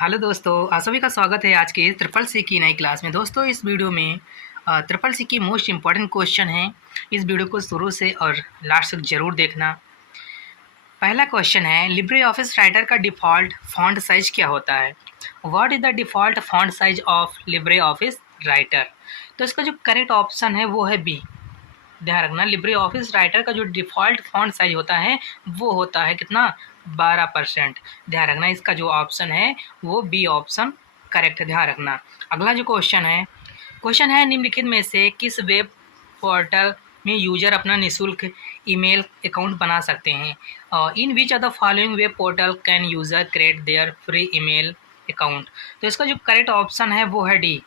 Hello दोस्तों, आप सभी का स्वागत है आज के ट्रिपल सी की नई क्लास में। दोस्तों, इस वीडियो में ट्रिपल सी की मोस्ट इम्पॉर्टेंट क्वेश्चन है। इस वीडियो को शुरू से और लास्ट तक जरूर देखना। पहला क्वेश्चन है, लिब्रे ऑफिस राइटर का डिफ़ॉल्ट फॉन्ट साइज क्या होता है? What is the default font size of Libre office Writer? तो इसका जो करेक्ट ऑप्शन है वो है बी। ध्यान रखना, लिब्रे ऑफिस राइटर का जो डिफ़ॉल्ट फॉन्ट साइज होता है वो होता है कितना? 12%। ध्यान रखना, इसका जो ऑप्शन है वो बी ऑप्शन करेक्ट है। ध्यान रखना। अगला जो क्वेश्चन है निम्नलिखित में से किस वेब पोर्टल में यूजर अपना निःशुल्क ईमेल अकाउंट बना सकते हैं? In which of the following web portal can user create their free email account? तो इसका जो करेक्ट ऑप्शन है वो है डी।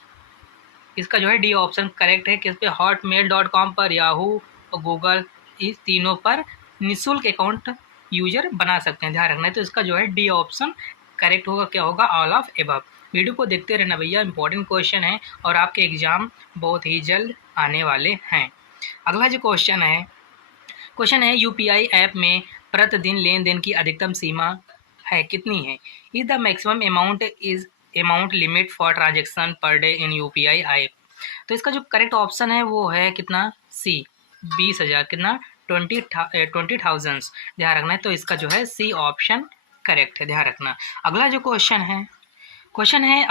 इसका जो है डी ऑप्शन करेक्ट है। किस पे? hotmail.com पर, याहू और गूगल, इस तीनों पर निःशुल्क अकाउंट यूजर बना सकते हैं। ध्यान रखना है। तो इसका जो है डी ऑप्शन करेक्ट होगा। क्या होगा? All of above. वीडियो को देखते रहना भैया, इंपॉर्टेंट क्वेश्चन है और आपके एग्जाम बहुत ही जल्द आने वाले हैं। अगला जो क्वेश्चन है यूपीआई ऐप में प्रतिदिन लेन देन की अधिकतम सीमा है कितनी है? Is the maximum amount limit for transaction per day in UPI app? तो इसका जो करेक्ट ऑप्शन है वो है कितना? सी, 20,000। कितना? 20,000। ध्यान रखना है। तो इसका जो है सी ऑप्शन करेक्ट है। ध्यान रखना। अगला जो क्वेश्चन है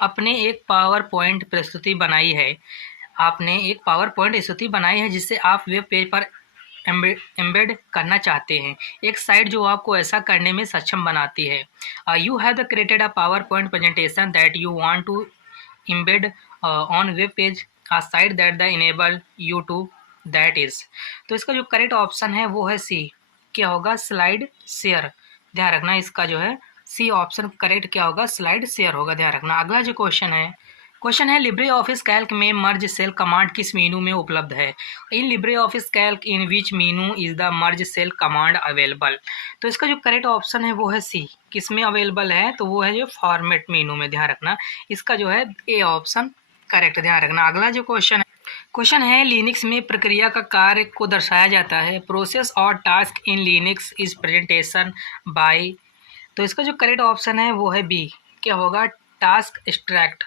अपने एक पावर पॉइंट प्रस्तुति बनाई है। आपने एक पावर पॉइंट प्रस्तुति बनाई है जिससे आप वेब पेज पर एम्बेड करना चाहते हैं, एक साइट जो आपको ऐसा करने में सक्षम बनाती है। You have the created a PowerPoint presentation that you want to embed on web page, a site that the enable you to that is. तो इसका जो करेक्ट ऑप्शन है वो है सी। क्या होगा? Slide share. ध्यान रखना, इसका जो है सी ऑप्शन करेक्ट क्या होगा? स्लाइड शेयर होगा। ध्यान रखना। अगला जो क्वेश्चन है लिब्रे ऑफिस कैल्क में मर्ज सेल कमांड किस मेनू में उपलब्ध है? In LibreOffice Calc in which menu is the merge cell command available? तो इसका जो करेक्ट ऑप्शन है वो है सी। किस में अवेलेबल है? तो वो है जो फॉर्मेट मेनू में। ध्यान रखना, इसका जो है ए ऑप्शन करेक्ट। ध्यान रखना। अगला जो क्वेश्चन है लिनक्स में प्रक्रिया का कार्य को दर्शाया जाता है। प्रोसेस और task in Linux is presentation by. तो इसका जो करेक्ट ऑप्शन है वो है बी। क्या होगा? Task extract.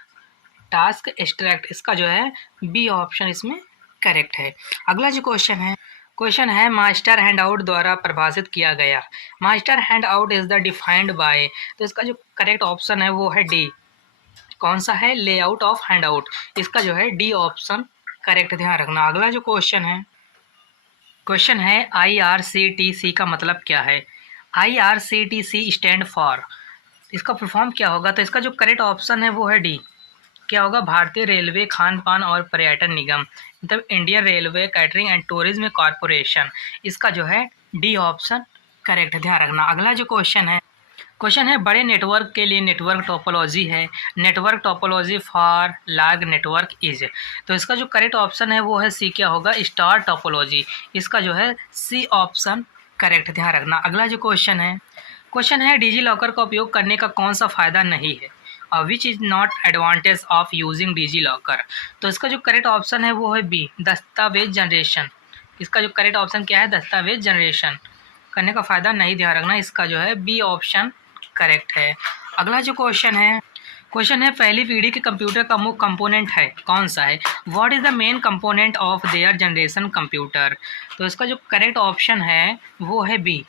इसका जो है बी ऑप्शन इसमें करेक्ट है। अगला जो क्वेश्चन है मास्टर हैंडआउट द्वारा परिभाषित किया गया। Master handout is the defined by. तो इसका जो करेक्ट ऑप्शन है वो है डी। कौन सा है? Layout of handout. इसका जो है डी ऑप्शन करेक्ट। ध्यान रखना। अगला जो क्वेश्चन है IRCTC का मतलब क्या है? IRCTC स्टैंड फॉर, इसका फुल फॉर्म क्या होगा? तो इसका जो करेक्ट ऑप्शन है वो है डी। क्या होगा? भारतीय रेलवे खान पान और पर्यटन निगम, मतलब Indian railway catering and tourism corporation. इसका जो है डी ऑप्शन करेक्ट है। ध्यान रखना। अगला जो क्वेश्चन है बड़े नेटवर्क के लिए नेटवर्क टोपोलॉजी है। Network topology for large network is. तो इसका जो करेक्ट ऑप्शन है वो है सी। क्या होगा? Star topology. इसका जो है सी ऑप्शन करेक्ट। ध्यान रखना। अगला जो क्वेश्चन है डिजी लॉकर का उपयोग करने का कौन सा फ़ायदा नहीं है? Which is not advantage of using DigiLocker? तो इसका जो करेक्ट ऑप्शन है वो है बी, दस्तावेज जनरेशन। इसका जो करेक्ट ऑप्शन क्या है? दस्तावेज जनरेशन करने का फ़ायदा नहीं। ध्यान रखना, इसका जो है बी ऑप्शन करेक्ट है। अगला जो क्वेश्चन है पहली पीढ़ी के कंप्यूटर का मुख्य कंपोनेंट है कौन सा है? What is the main component of their generation computer? तो इसका जो करेक्ट ऑप्शन है वो है बी।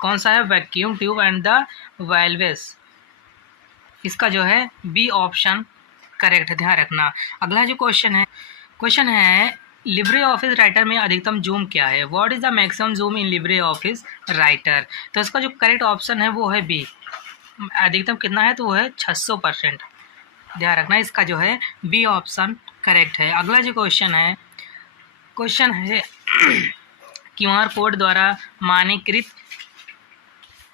कौन सा है? Vacuum tube and the valves. इसका जो है बी ऑप्शन करेक्ट है। ध्यान रखना। अगला जो क्वेश्चन है लिब्रे ऑफिस राइटर में अधिकतम जूम क्या है? What is the maximum zoom in LibreOffice Writer? तो इसका जो करेक्ट ऑप्शन है वो है बी। अधिकतम कितना है? तो वो है 600%। ध्यान रखना, इसका जो है बी ऑप्शन करेक्ट है। अगला जो क्वेश्चन है QR कोड द्वारा मानकीकृत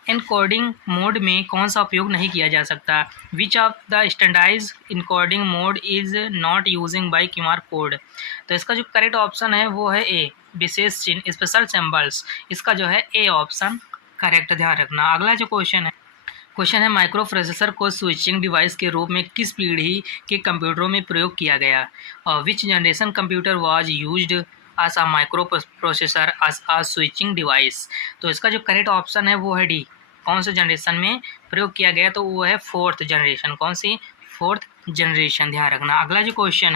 इनकोडिंग मोड में कौन सा उपयोग नहीं किया जा सकता? Which of the standardize encoding mode is not using by QR code? तो इसका जो करेक्ट ऑप्शन है वो है ए, विशेष चिन्ह, स्पेशल सिंबल्स। इसका जो है ए ऑप्शन करेक्ट। ध्यान रखना। अगला जो क्वेश्चन है माइक्रो प्रोसेसर को स्विचिंग डिवाइस के रूप में किस पीढ़ी के कंप्यूटरों में प्रयोग किया गया? Which generation computer was used as a microprocessor as a switching device? तो इसका जो करेक्ट ऑप्शन है वो है डी, कौन से जनरेशन में प्रयोग किया गया, तो वो है 4th जनरेशन। कौन सी? 4th जनरेशन, ध्यान रखना। अगला जो क्वेश्चन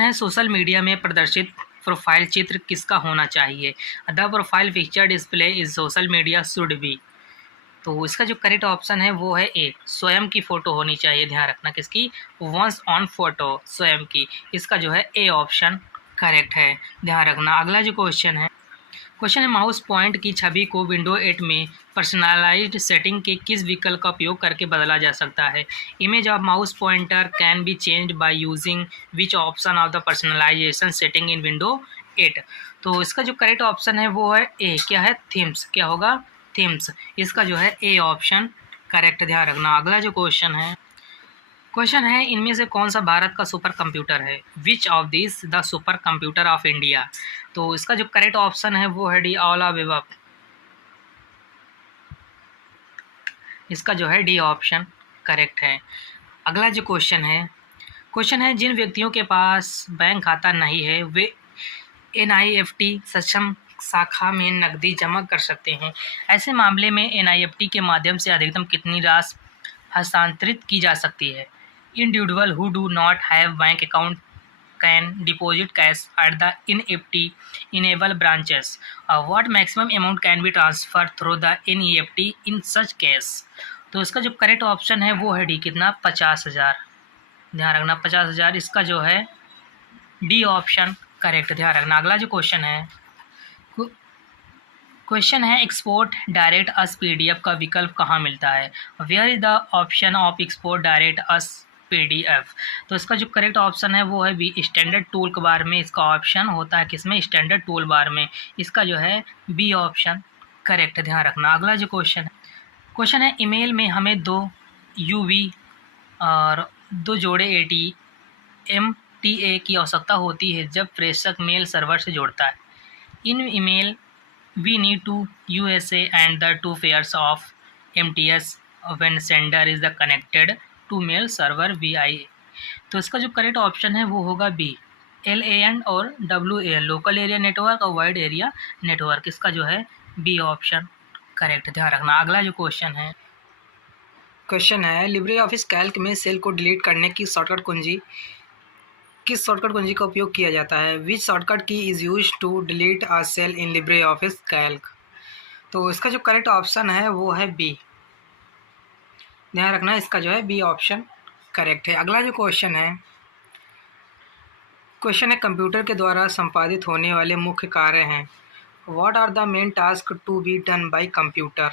है सोशल मीडिया में प्रदर्शित प्रोफाइल चित्र किसका होना चाहिए? The profile picture display is social media should be. तो इसका जो करेक्ट ऑप्शन है वो है ए, स्वयं की फ़ोटो होनी चाहिए। ध्यान रखना, किसकी? वंस ऑन फोटो, स्वयं की। इसका जो है ए ऑप्शन करेक्ट है, ध्यान रखना। अगला जो क्वेश्चन है माउस पॉइंट की छवि को विंडो 8 में पर्सनलाइज्ड सेटिंग के किस विकल्प का उपयोग करके बदला जा सकता है? Image of mouse pointer can be changed by using which option of the personalisation setting in window 8। तो इसका जो करेक्ट ऑप्शन है वो है ए, क्या है? थीम्स। क्या होगा? थीम्स। इसका जो है ए ऑप्शन करेक्ट, ध्यान रखना। अगला जो क्वेश्चन है इनमें से कौन सा भारत का सुपर कंप्यूटर है? Which of this the super computer of India? तो इसका जो करेक्ट ऑप्शन है वो है डी, ऑल ऑफ अबव। इसका जो है डी ऑप्शन करेक्ट है। अगला जो क्वेश्चन है जिन व्यक्तियों के पास बैंक खाता नहीं है वे NIFT सक्षम शाखा में नकदी जमा कर सकते हैं। ऐसे मामले में NIFT के माध्यम से अधिकतम कितनी राशि हस्तांतरित की जा सकती है? Individual who do not have bank account can deposit cash at the NEFT enable branches. What maximum amount can be transfer through the NEFT in such case? तो इसका जो करेक्ट ऑप्शन है वो है डी, कितना? 50,000। ध्यान रखना, 50,000। इसका जो है डी ऑप्शन करेक्ट, ध्यान रखना। अगला जो क्वेश्चन है एक्सपोर्ट डायरेक्ट अस PDF का विकल्प कहाँ मिलता है? Where is the option of export direct as PDF? तो इसका जो करेक्ट ऑप्शन है वो है बी, स्टैंडर्ड टूल बार में। इसका ऑप्शन होता है किसमें? स्टैंडर्ड टूल बार में। इसका जो है बी ऑप्शन करेक्ट, ध्यान रखना। अगला जो क्वेश्चन है ईमेल में हमें 2 UV और 2 जोड़े ATMTA की आवश्यकता होती है जब प्रेषक मेल सर्वर से जोड़ता है। In email we need to USA and the 2 pairs of MTS when sender is the connected to mail server VIA। तो इसका जो करेक्ट ऑप्शन है वो होगा बी, LAN और WAN, लोकल एरिया नेटवर्क और वाइड एरिया नेटवर्क। इसका जो है बी ऑप्शन करेक्ट, ध्यान रखना। अगला जो क्वेश्चन है लिब्रे ऑफिस कैल्क में सेल को डिलीट करने की किस शॉर्टकट कुंजी का उपयोग किया जाता है? Which shortcut key is use to delete a cell in LibreOffice Calc? तो इसका जो करेक्ट ऑप्शन है वो है बी, ध्यान रखना। इसका जो है बी ऑप्शन करेक्ट है। अगला जो क्वेश्चन है कंप्यूटर के द्वारा संपादित होने वाले मुख्य कार्य हैं। What are the main task to be done by computer?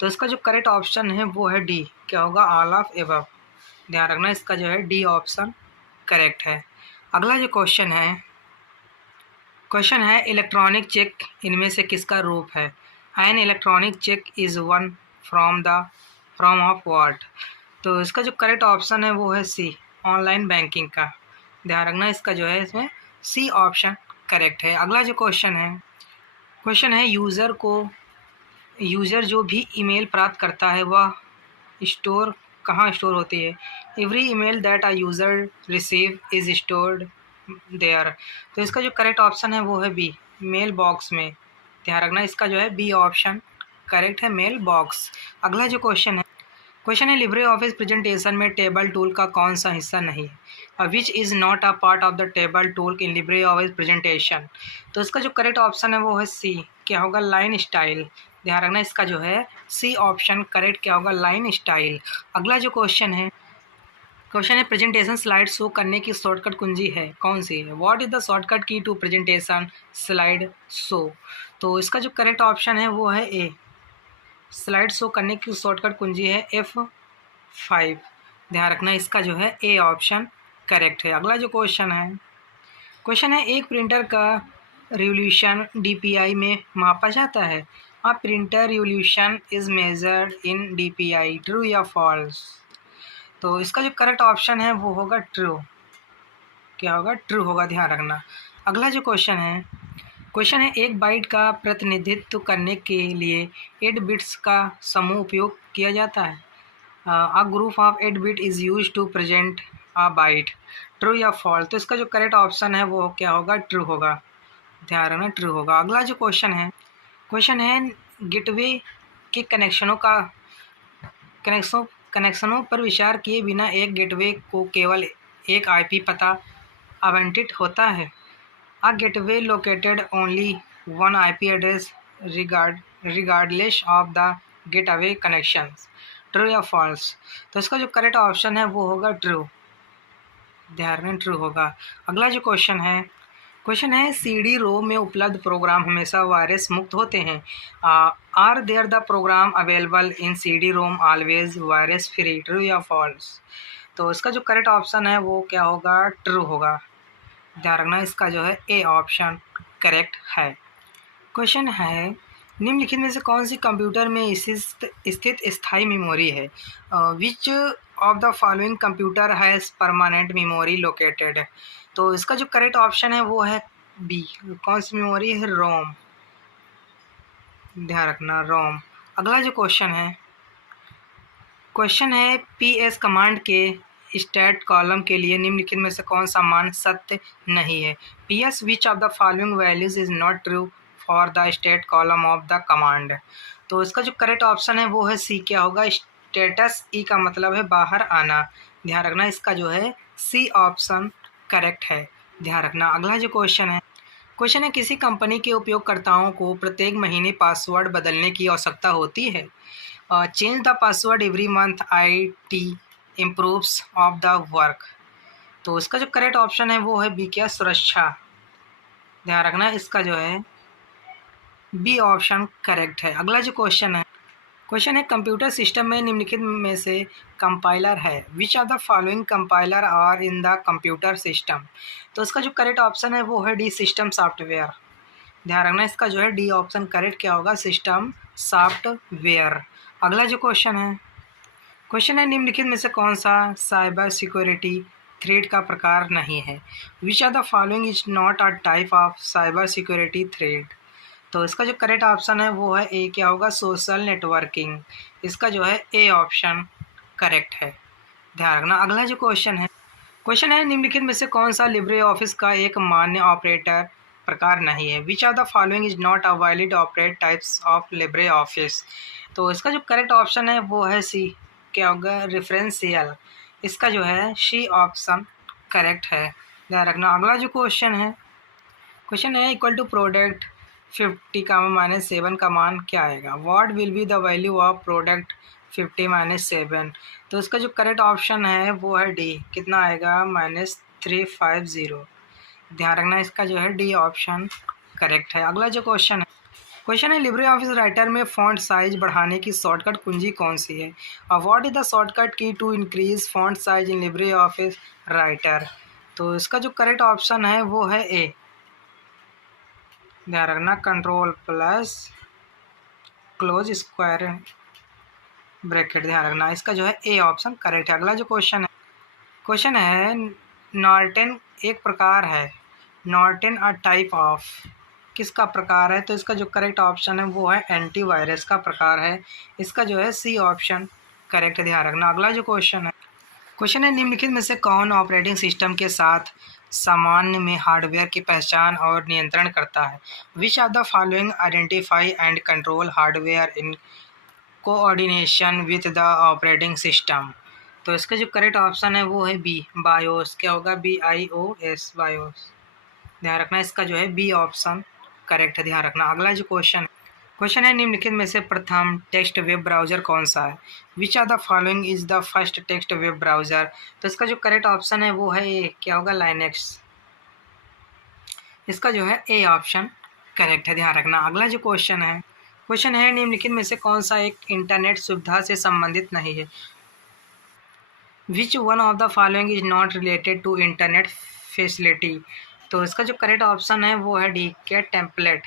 तो इसका जो करेक्ट ऑप्शन है वो है डी, क्या होगा? All of above. ध्यान रखना, इसका जो है डी ऑप्शन करेक्ट है। अगला जो क्वेश्चन है इलेक्ट्रॉनिक चेक इनमें से किसका रूप है? An electronic cheque is one from of what? तो इसका जो करेक्ट ऑप्शन है वो है सी, ऑनलाइन बैंकिंग का। ध्यान रखना, इसका जो है इसमें सी ऑप्शन करेक्ट है। अगला जो क्वेश्चन है यूज़र जो भी ईमेल प्राप्त करता है वह कहाँ स्टोर होती है? Every email that a user receive is stored there. तो इसका जो करेक्ट ऑप्शन है वो है बी, मेल बॉक्स में। ध्यान रखना, इसका जो है बी ऑप्शन करेक्ट है, मेल बॉक्स। अगला जो क्वेश्चन है लिब्रे ऑफिस प्रेजेंटेशन में टेबल टूल का कौन सा हिस्सा नहीं है? Which is not a part of the table tool in Libre office presentation? तो इसका जो करेक्ट ऑप्शन है वो है सी, क्या होगा? Line style. ध्यान रखना, इसका जो है सी ऑप्शन करेक्ट, क्या होगा? Line style. अगला जो क्वेश्चन है प्रेजेंटेशन स्लाइड शो करने की शॉर्टकट कुंजी है कौन सी है? What is the shortcut key to presentation slide show? तो इसका जो करेक्ट ऑप्शन है वो है ए, स्लाइड शो करने की शॉर्टकट कुंजी है F5। ध्यान रखना, इसका जो है ए ऑप्शन करेक्ट है। अगला जो क्वेश्चन है एक प्रिंटर का रिवोल्यूशन DPI में मापा जाता है। A printer revolution is measured in DPI, true या फॉल्स? तो इसका जो करेक्ट ऑप्शन है वो होगा ट्रू, क्या होगा? ट्रू होगा, ध्यान रखना। अगला जो क्वेश्चन है एक बाइट का प्रतिनिधित्व करने के लिए 8 बिट्स का समूह उपयोग किया जाता है। A group of 8 bit is use to present a byte, true या फॉल्स? तो इसका जो करेक्ट ऑप्शन है वो क्या होगा? ट्रू होगा, ध्यान रखना, ट्रू होगा। अगला जो क्वेश्चन है गेटवे के कनेक्शनों पर विचार किए बिना एक गेटवे को केवल एक आईपी पता आवंटित होता है। A gateway located only one IP address regardless of the gateway connections. True या false? तो इसका जो करेक्ट ऑप्शन है वो होगा ट्रू। ध्यान रखना ट्रू होगा। अगला जो क्वेश्चन है CD रोम में उपलब्ध प्रोग्राम हमेशा वायरस मुक्त होते हैं। Are there the program available in CD ROM always virus free? True या फॉल्स? तो इसका जो करेक्ट ऑप्शन है वो क्या होगा? ट्रू होगा। ध्यान रखना इसका जो है ए ऑप्शन करेक्ट है। क्वेश्चन है निम्नलिखित में से कौन सी कंप्यूटर में स्थित स्थायी मेमोरी है? Which of the following computer has permanent memory located? तो इसका जो करेक्ट ऑप्शन है वो है बी। कौन सी मेमोरी है? रोम। ध्यान रखना रोम। अगला जो क्वेश्चन है PS कमांड के स्टैट कॉलम के लिए निम्नलिखित में से कौन सा मान सत्य नहीं है? PS which of the following values is not true for the state column of the command? तो इसका जो करेक्ट ऑप्शन है वो है सी। क्या होगा? स्टेटस ई का मतलब है बाहर आना। ध्यान रखना इसका जो है सी ऑप्शन करेक्ट है। ध्यान रखना। अगला जो क्वेश्चन है किसी कंपनी के उपयोगकर्ताओं को प्रत्येक महीने पासवर्ड बदलने की आवश्यकता होती है। Change the password every month IT improves of the work. तो इसका जो करेक्ट ऑप्शन है वो है बी। क्या? सुरक्षा। ध्यान रखना इसका जो है बी ऑप्शन करेक्ट है। अगला जो क्वेश्चन है कंप्यूटर सिस्टम में निम्नलिखित में से कंपाइलर है। Which of the following compiler are in the computer system? तो इसका जो करेक्ट ऑप्शन है वो है डी। System software. ध्यान रखना इसका जो है डी ऑप्शन करेक्ट क्या होगा? System software. अगला जो क्वेश्चन है निम्नलिखित में से कौन सा साइबर सिक्योरिटी थ्रेट का प्रकार नहीं है? Which of the following is not a type of cyber security threat? तो इसका जो करेक्ट ऑप्शन है वो है ए। क्या होगा? Social networking. इसका जो है ए ऑप्शन करेक्ट है। ध्यान रखना। अगला जो क्वेश्चन है निम्नलिखित में से कौन सा लिब्रे ऑफिस का एक मान्य ऑपरेटर प्रकार नहीं है? Which of the following is not a valid operate types of Libre office? तो इसका जो करेक्ट ऑप्शन है वो है सी। क्या होगा? रेफरेंशियल। इसका जो है सी ऑप्शन करेक्ट है। ध्यान रखना। अगला जो क्वेश्चन है इक्वल टू प्रोडक्ट 50 का -7 का मान क्या आएगा? What will be the value of product 50 - 7? तो इसका जो करेक्ट ऑप्शन है वो है डी। कितना आएगा? -350। ध्यान रखना इसका जो है डी ऑप्शन करेक्ट है। अगला जो क्वेश्चन है लिब्रे ऑफिस राइटर में फॉन्ट साइज बढ़ाने की शॉर्टकट कुंजी कौन सी है? What is the shortcut key to increase font size in LibreOffice Writer? तो इसका जो करेक्ट ऑप्शन है वो है ए। ध्यान रखना control plus close square bracket. ध्यान रखना इसका जो है ए ऑप्शन करेक्ट है। अगला जो क्वेश्चन है नॉर्टन एक प्रकार है। नॉर्टन अ टाइप ऑफ किसका प्रकार है? तो इसका जो करेक्ट ऑप्शन है वो है एंटीवायरस का प्रकार है। इसका जो है सी ऑप्शन करेक्ट है। ध्यान रखना। अगला जो क्वेश्चन है निम्नलिखित में से कौन ऑपरेटिंग सिस्टम के साथ सामान्य में हार्डवेयर की पहचान और नियंत्रण करता है? Which of the following identify and control hardware in coordination with the operating system? तो इसका जो करेक्ट ऑप्शन है वो है बी। बायोस। क्या होगा? BIOS BIOS. ध्यान रखना इसका जो है बी ऑप्शन करेक्ट है। ध्यान रखना। अगला जो क्वेश्चन है निम्नलिखित में से प्रथम टेक्स्ट वेब ब्राउज़र कौन सा है? Which of the following is the first text web browser? तो इसका जो करेक्ट ऑप्शन है वो है ए। क्या होगा? लाइनेक्स। इसका जो है ए ऑप्शन करेक्ट है। ध्यान रखना। अगला जो क्वेश्चन है निम्नलिखित में से कौन सा एक इंटरनेट सुविधा से संबंधित नहीं है? Which one of the following is not related to internet facility? तो इसका जो करेक्ट ऑप्शन है वो है डी। क्या? टेम्पलेट।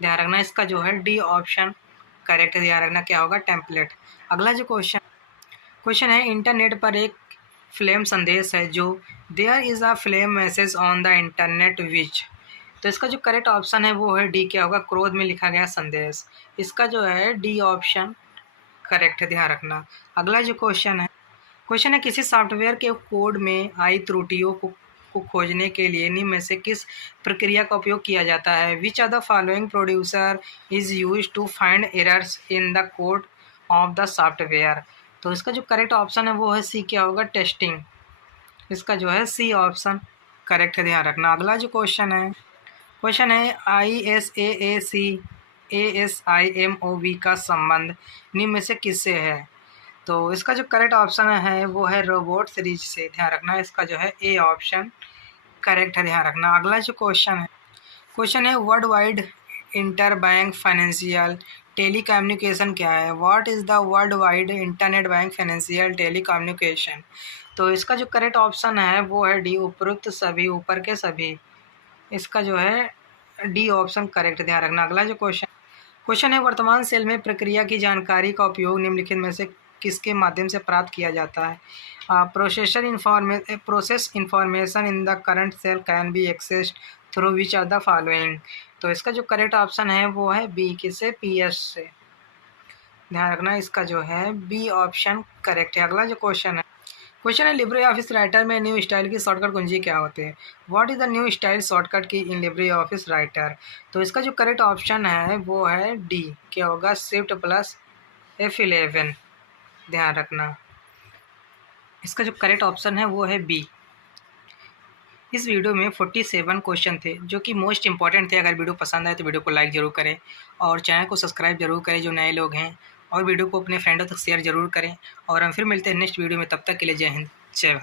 ध्यान रखना इसका जो है डी ऑप्शन करेक्ट है। ध्यान रखना क्या होगा? टेम्पलेट। अगला जो क्वेश्चन है इंटरनेट पर एक फ्लेम संदेश है जो there is a flame message on the internet which? तो इसका जो करेक्ट ऑप्शन है वो है डी। क्या होगा? क्रोध में लिखा गया संदेश। इसका जो है डी ऑप्शन करेक्ट है। ध्यान रखना। अगला जो क्वेश्चन है किसी सॉफ्टवेयर के कोड में आई त्रुटियों को खोजने के लिए निम्न में से किस प्रक्रिया का उपयोग किया जाता है? Which are the following producer is use to find errors in the code of the software? तो इसका जो करेक्ट ऑप्शन है वो है सी, क्या होगा? टेस्टिंग। इसका जो है सी ऑप्शन करेक्ट है, ध्यान रखना। अगला जो क्वेश्चन है ISAAC ASIMOV का संबंध निम्न में से किससे है? तो इसका जो करेक्ट ऑप्शन है वो है रोबोट सीरीज से, ध्यान रखना। इसका जो है ए ऑप्शन करेक्ट है, ध्यान रखना। अगला जो क्वेश्चन है world wide interbank financial telecommunication क्या है? What is the world wide internet bank financial telecommunication? तो इसका जो करेक्ट ऑप्शन है वो है डी, उपरोक्त सभी, ऊपर के सभी। इसका जो है डी ऑप्शन करेक्ट, ध्यान रखना। अगला जो क्वेश्चन है वर्तमान सेल में प्रक्रिया की जानकारी का उपयोग निम्नलिखित में से किसके माध्यम से प्राप्त किया जाता है? Process information in the current cell can be accessed through which are the following? तो इसका जो करेक्ट ऑप्शन है वो है बी, किससे? PS से, ध्यान रखना। इसका जो है बी ऑप्शन करेक्ट है। अगला जो क्वेश्चन है लिब्रे ऑफिस राइटर में न्यू स्टाइल की शॉर्टकट कुंजी क्या होते हैं? What is the new style shortcut की इन लिब्रे ऑफिस राइटर? तो इसका जो करेक्ट ऑप्शन है वो है डी, क्या होगा? शिफ्ट प्लस F11, ध्यान रखना। इसका जो करेक्ट ऑप्शन है वो है बी। इस वीडियो में 47 क्वेश्चन थे जो कि मोस्ट इंपॉर्टेंट थे। अगर वीडियो पसंद आए तो वीडियो को लाइक ज़रूर करें और चैनल को सब्सक्राइब जरूर करें जो नए लोग हैं, और वीडियो को अपने फ्रेंडों तक शेयर ज़रूर करें। और हम फिर मिलते हैं नेक्स्ट वीडियो में, तब तक के लिए जय हिंद, जय भारत।